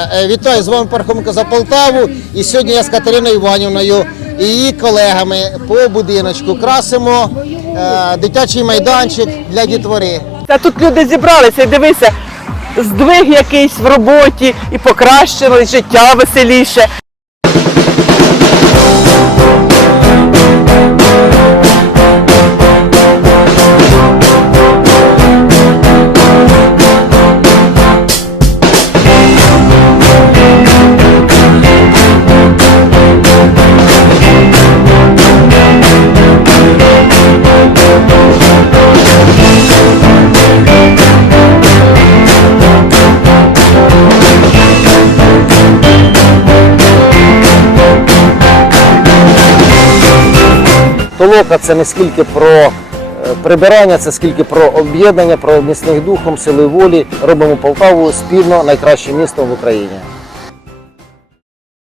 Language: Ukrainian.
Е, Вітаю з вами Пархоменко за Полтаву. І сьогодні я з Катериною Іванівною і її колегами по будиночку красимо е, дитячий майданчик для дітвори. Та тут люди зібралися дивися, здвиг якийсь в роботі і покращилось життя веселіше. Толока це не скільки про е, прибирання, це скільки про об'єднання, про міцних духом, сили волі. Робимо Полтаву спільно найкращим містом в Україні.